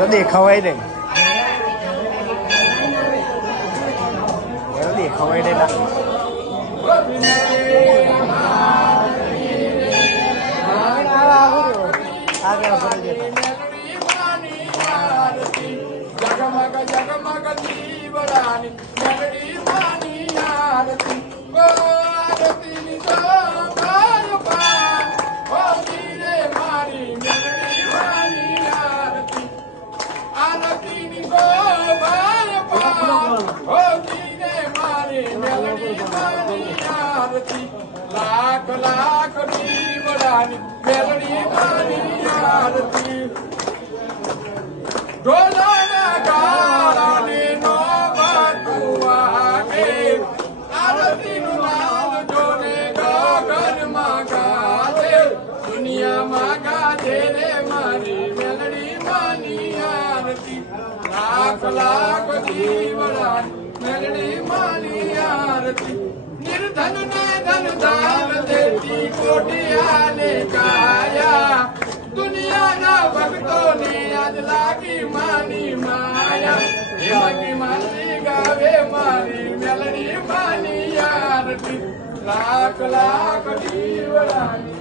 તો દેખાવાય નહીં દેખાવાય નહીં जगमग जगमग दीवड़ानी मेलड़ी मानी आरती ओ आरती निशो बार बार ओ मीरे मारी मेलड़ी मानी आरती आरती निशो बार बार ओ मीरे मारी मेलड़ी मानी आरती लाख लाख दीवड़ानी मेलड़ी मानी आरती ढोला लाख लाख दीवड़ानी मेलड़ी मानी आरती निर्धन ने धन दान देती कोटियाले काया दुनिया ना भक्तों ने आज लागी मानी माया की मानी गावे मारी मेलड़ी मानी आरती लाख लाख दीवड़ानी